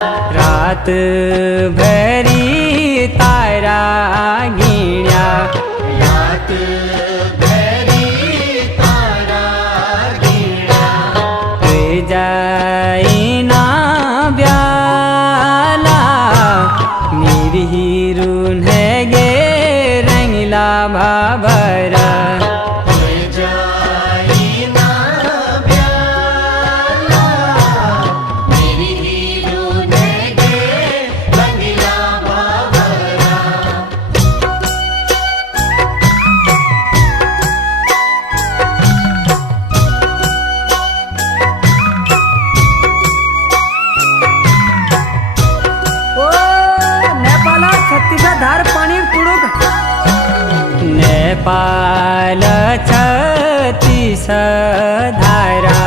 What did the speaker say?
रात भरी तारा गीण्या, रात भरी तारा गीण्या, जाई ना ब्याला निर्हिरुन है गे रंगला भाभरा। धार पाणी तुडुक नेपाल 36 धारा